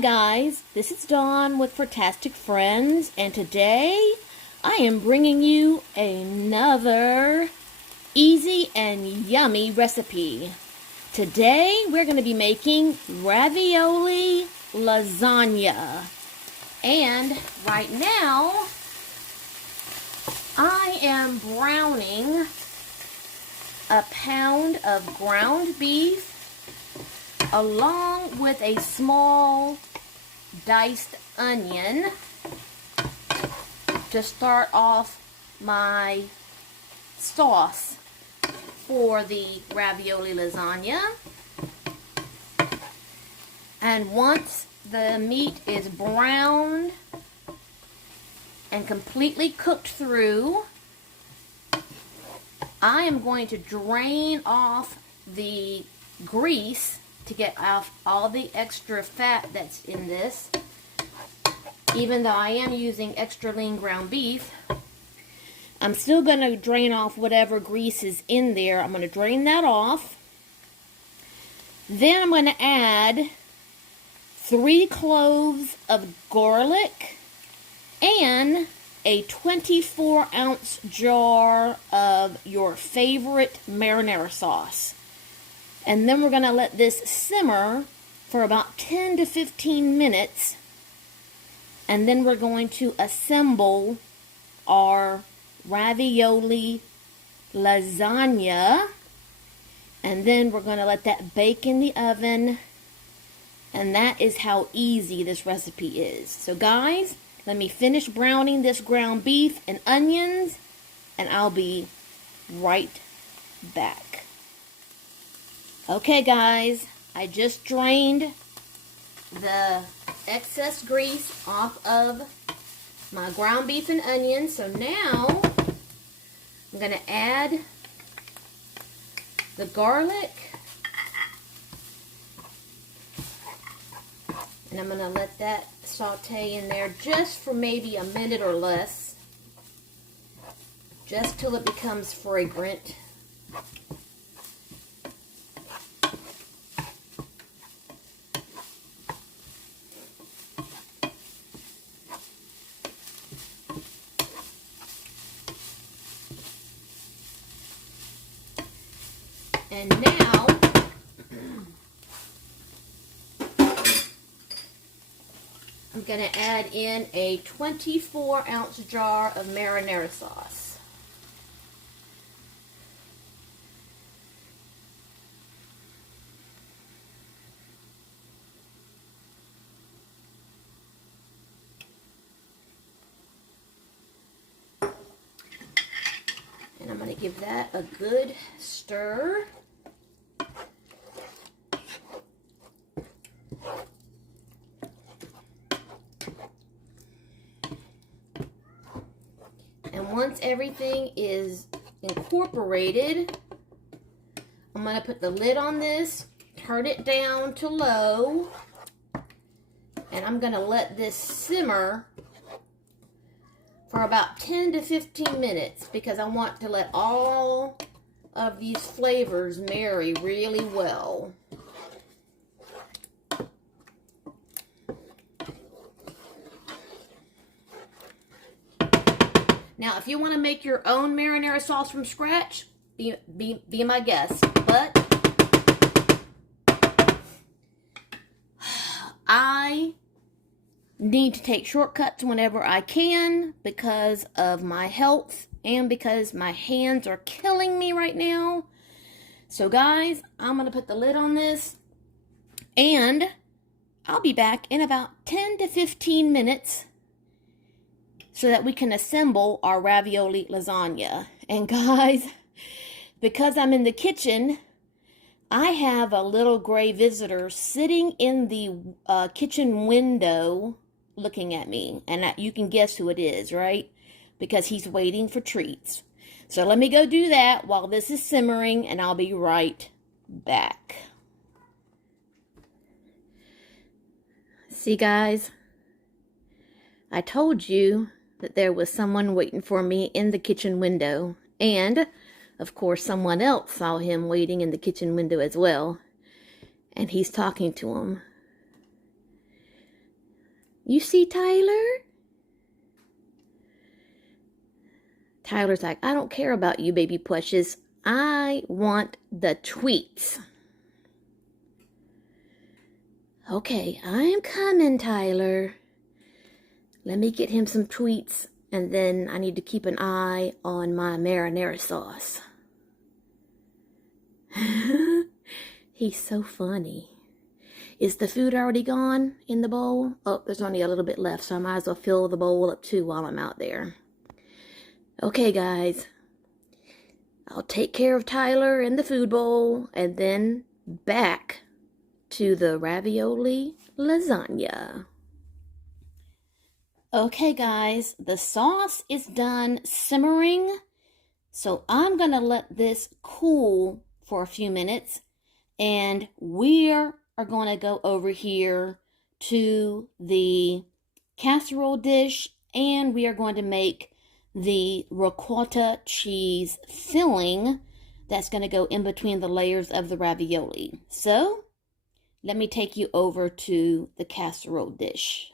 guys, this is Dawn with Furtastic Friends, and today I am bringing you another easy and yummy recipe. Today we're going to be making ravioli lasagna, and right now I am browning a pound of ground beef along with a small diced onion to start off my sauce for the ravioli lasagna. And once the meat is browned and completely cooked through, I am going to drain off the grease to get off all the extra fat that's in this. Even though I am using extra lean ground beef, I'm still going to drain off whatever grease is in there. I'm going to drain that off. Then I'm going to add 3 cloves of garlic and a 24-ounce jar of your favorite marinara sauce. And then we're going to let this simmer for about 10 to 15 minutes. And then we're going to assemble our ravioli lasagna. And then we're going to let that bake in the oven. And that is how easy this recipe is. So guys, let me finish browning this ground beef and onions, and I'll be right back. Okay guys, I just drained the excess grease off of my ground beef and onions. So now I'm going to add the garlic, and I'm going to let that saute in there just for maybe a minute or less, just till it becomes fragrant. And now I'm going to add in a 24-ounce jar of marinara sauce. And I'm going to give that a good stir. And once everything is incorporated, I'm going to put the lid on this, turn it down to low, and I'm going to let this simmer for about 10 to 15 minutes because I want to let all of these flavors marry really well. Now, if you want to make your own marinara sauce from scratch, be my guest. But I need to take shortcuts whenever I can because of my health and because my hands are killing me right now. So, guys, I'm going to put the lid on this, and I'll be back in about 10 to 15 minutes so that we can assemble our ravioli lasagna. And guys, because I'm in the kitchen, I have a little gray visitor sitting in the kitchen window looking at me. And you can guess who it is, right? Because he's waiting for treats. So let me go do that while this is simmering, and I'll be right back. See, guys, I told you that there was someone waiting for me in the kitchen window, and of course someone else saw him waiting in the kitchen window as well, and he's talking to him. You see Tyler? Tyler's like, I don't care about you, baby precious. I want the tweets. Okay, I'm coming, Tyler. Let me get him some tweets, and then I need to keep an eye on my marinara sauce. He's so funny. Is the food already gone in the bowl? Oh, there's only a little bit left, so I might as well fill the bowl up too while I'm out there. Okay, guys. I'll take care of Tyler and the food bowl, and then back to the ravioli lasagna. Okay, guys, the sauce is done simmering, so I'm going to let this cool for a few minutes, and we are going to go over here to the casserole dish, and we are going to make the ricotta cheese filling that's going to go in between the layers of the ravioli. So, let me take you over to the casserole dish.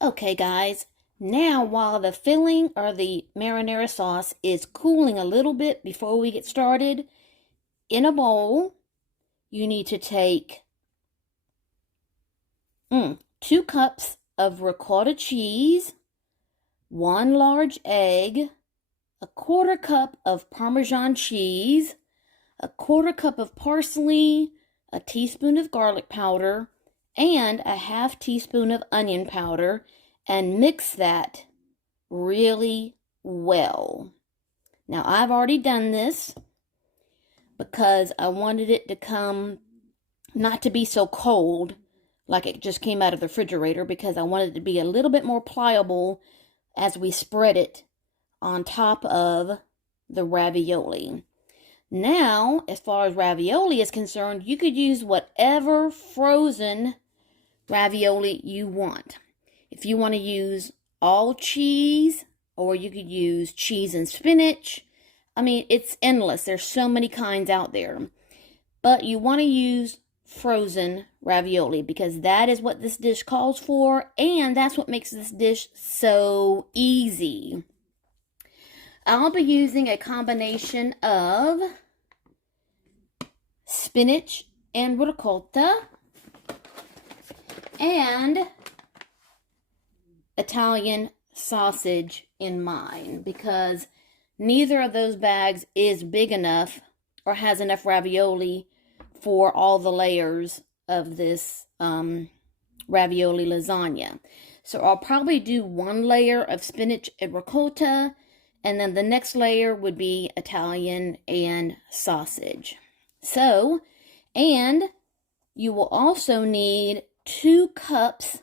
Okay, guys, now while the filling or the marinara sauce is cooling a little bit before we get started, in a bowl, you need to take 2 cups of ricotta cheese, 1 large egg, 1/4 cup of Parmesan cheese, 1/4 cup of parsley, a teaspoon of garlic powder, and a 1/2 teaspoon of onion powder, and mix that really well. Now, I've already done this because I wanted it to come, not to be so cold like it just came out of the refrigerator, because I wanted it to be a little bit more pliable as we spread it on top of the ravioli. Now, as far as ravioli is concerned, you could use whatever frozen ravioli you want. If you want to use all cheese, or you could use cheese and spinach. I mean, it's endless. There's so many kinds out there. But you want to use frozen ravioli because that is what this dish calls for, and that's what makes this dish so easy. I'll be using a combination of spinach and ricotta and Italian sausage in mine, because neither of those bags is big enough or has enough ravioli for all the layers of this ravioli lasagna. So I'll probably do 1 layer of spinach and ricotta, and then the next layer would be Italian and sausage. So, and you will also need 2 cups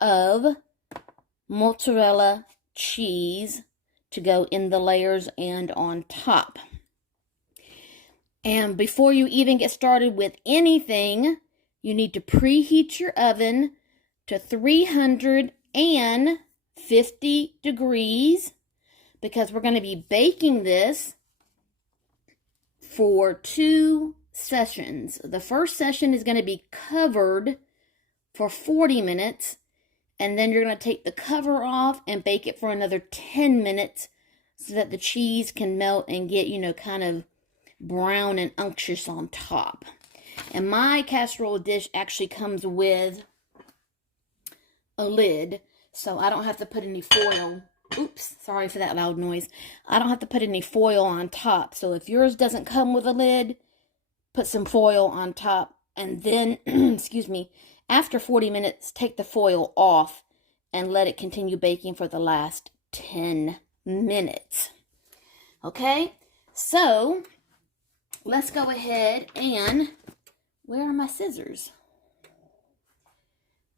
of mozzarella cheese to go in the layers and on top. And before you even get started with anything, you need to preheat your oven to 350 degrees, because we're going to be baking this for 2 sessions. The first session is going to be covered for 40 minutes, and then you're going to take the cover off and bake it for another 10 minutes so that the cheese can melt and get, kind of brown and unctuous on top. And my casserole dish actually comes with a lid, so I don't have to put any foil. Oops, sorry for that loud noise. I don't have to put any foil on top. So if yours doesn't come with a lid, put some foil on top, and then, excuse me, after 40 minutes, take the foil off and let it continue baking for the last 10 minutes. Okay, so let's go ahead and, where are my scissors?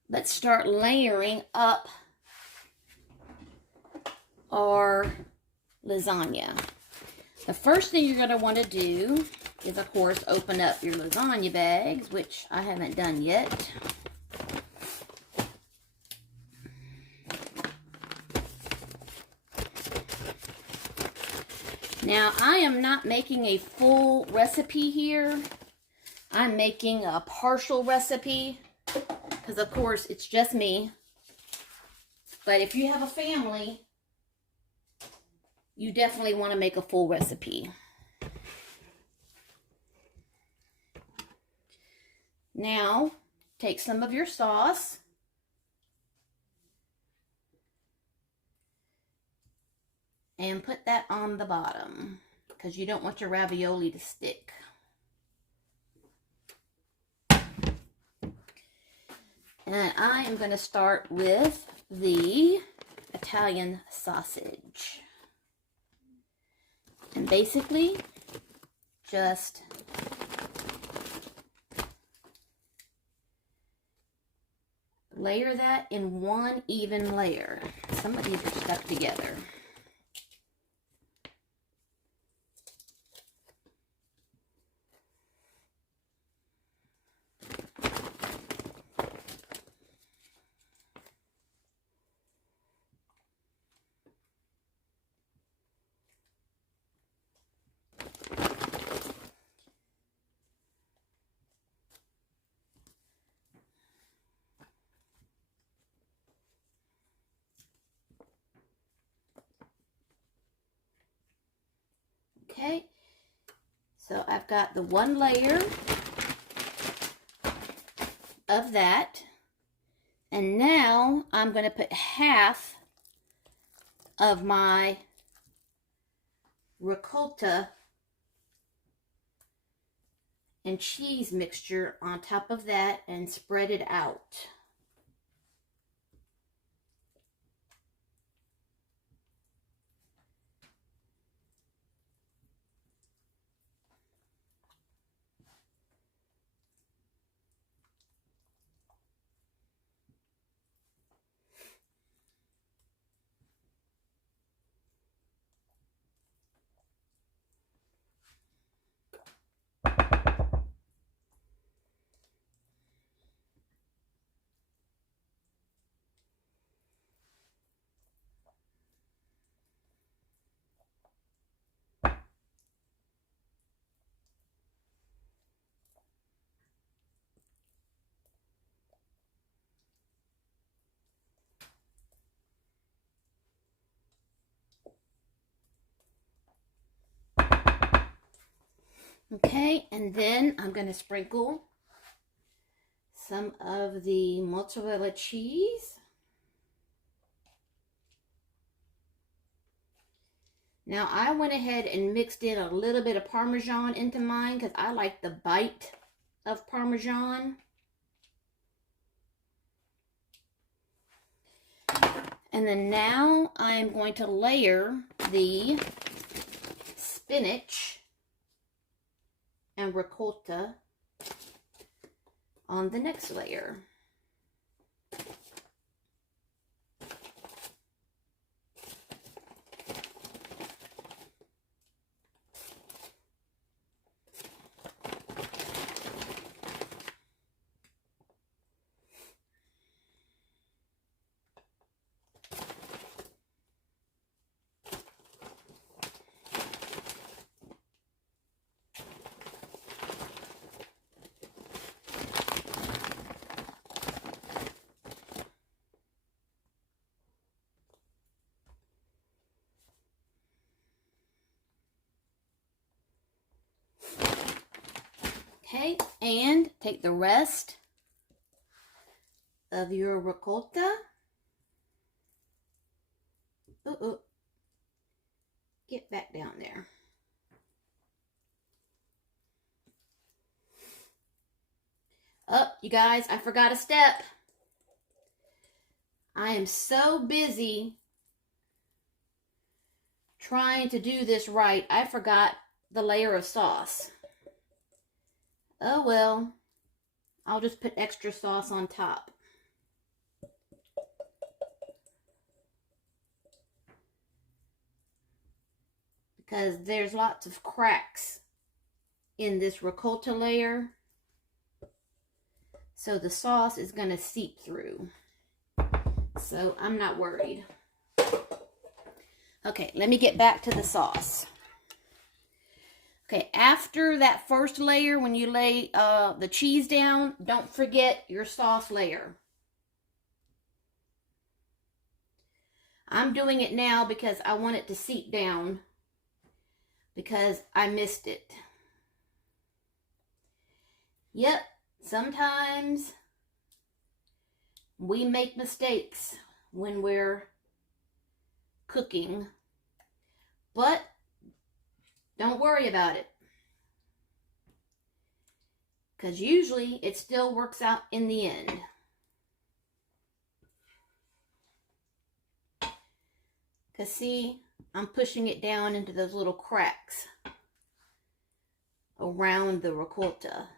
Let's start layering up our lasagna. The first thing you're going to want to do is, of course, open up your lasagna bags, which I haven't done yet. Now, I am not making a full recipe here. I'm making a partial recipe because because of course it's just me. But if you have a family, you definitely want to make a full recipe. Now, take some of your sauce and put that on the bottom because you don't want your ravioli to stick. And I am going to start with the Italian sausage. And basically, just layer that in one even layer. Some of these are stuck together. Okay, so I've got the one layer of that, and now I'm going to put half of my ricotta and cheese mixture on top of that and spread it out. Okay, and then I'm going to sprinkle some of the mozzarella cheese. Now, I went ahead and mixed in a little bit of Parmesan into mine because I like the bite of Parmesan. And then now I'm going to layer the spinach and ricotta on the next layer. Okay, and take the rest of your ricotta. Get back down there. Oh, you guys, I forgot a step. I am so busy trying to do this right, I forgot the layer of sauce. Oh well, I'll just put extra sauce on top. Because there's lots of cracks in this ricotta layer. So the sauce is going to seep through. So I'm not worried. Okay, let me get back to the sauce. Okay, after that first layer, when you lay the cheese down, don't forget your sauce layer. I'm doing it now because I want it to seep down, because I missed it. Yep, sometimes we make mistakes when we're cooking, but don't worry about it, because usually it still works out in the end. Because see, I'm pushing it down into those little cracks around the ricotta.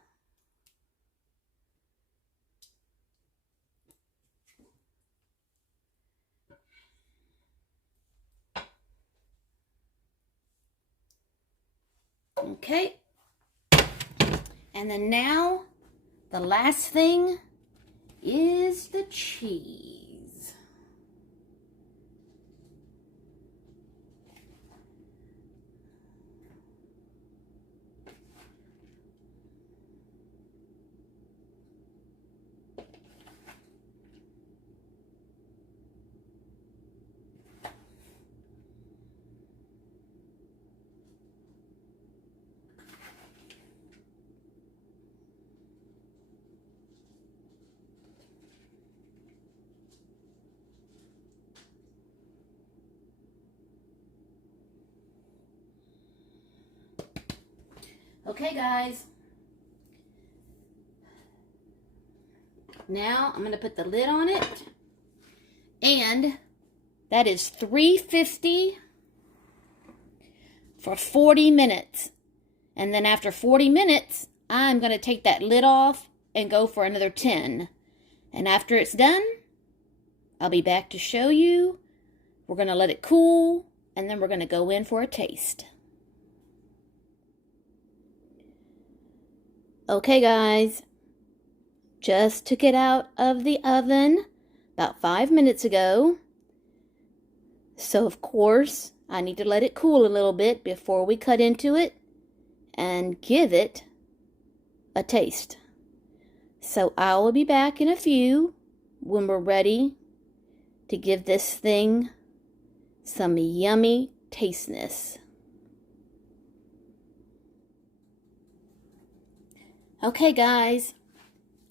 Okay. And then now, the last thing is the cheese. Okay, guys. Now I'm going to put the lid on it. And that is 350 for 40 minutes. And then after 40 minutes, I'm going to take that lid off and go for another 10. And after it's done, I'll be back to show you. We're going to let it cool, and then we're going to go in for a taste. Okay, guys, just took it out of the oven about 5 minutes ago. So, of course, I need to let it cool a little bit before we cut into it and give it a taste. So, I will be back in a few when we're ready to give this thing some yummy tasteness. Okay, guys,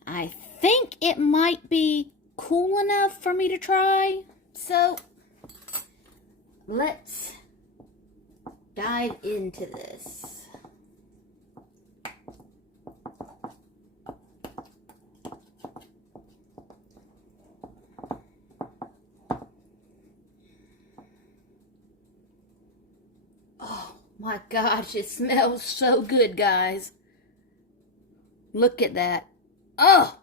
I think it might be cool enough for me to try. So, let's dive into this. Oh my gosh, it smells so good, guys. Look at that. Oh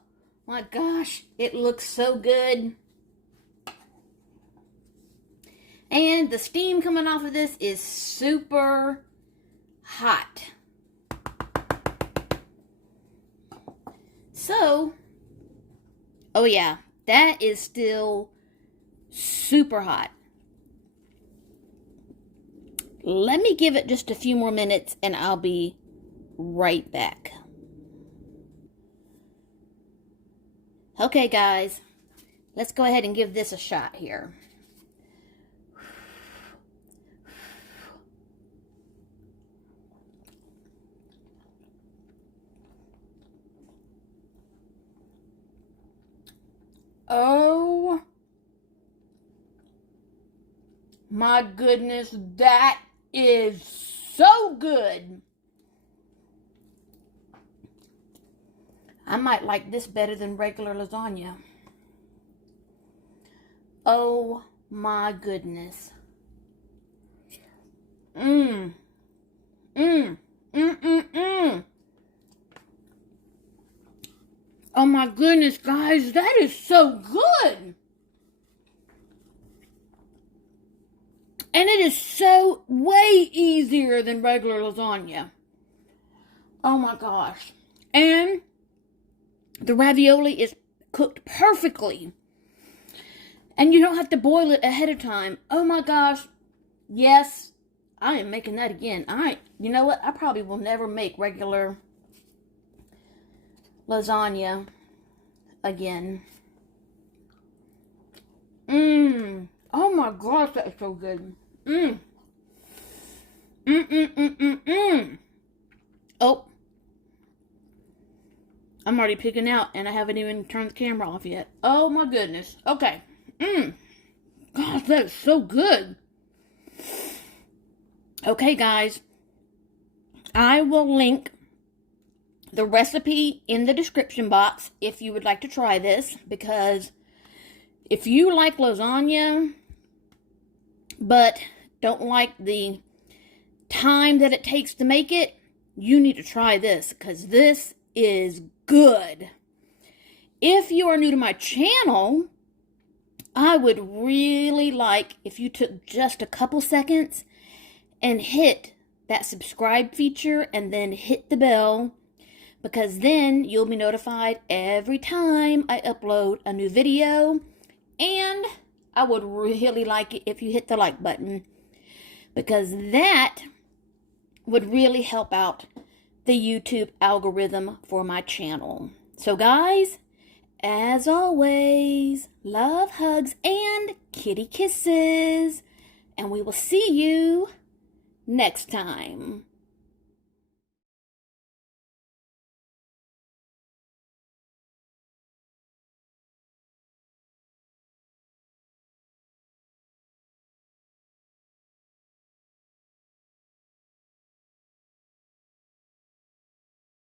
my gosh, it looks so good. And the steam coming off of this is super hot. So, oh yeah, that is still super hot. Let me give it just a few more minutes and I'll be right back. Okay, guys, let's go ahead and give this a shot here. Oh my goodness, that is so good. I might like this better than regular lasagna. Oh my goodness. Oh my goodness, guys, that is so good. And it is so way easier than regular lasagna. Oh my gosh. And the ravioli is cooked perfectly. And you don't have to boil it ahead of time. Oh my gosh. Yes, I am making that again. You know what? I probably will never make regular lasagna again. Oh my my gosh, that is so good. Mmm. Mmm. Oh. I'm already picking out and I haven't even turned the camera off yet. Oh my goodness. Okay. Gosh, that is so good. Okay, guys. I will link the recipe in the description box if you would like to try this, because if you like lasagna but don't like the time that it takes to make it, you need to try this, because this is good. If you are new to my channel, I would really like if you took just a couple seconds and hit that subscribe feature and then hit the bell, because then you'll be notified every time I upload a new video. And I would really like it if you hit the like button, because that would really help out the YouTube algorithm for my channel. So guys, as always, love, hugs, and kitty kisses. And we will see you next time.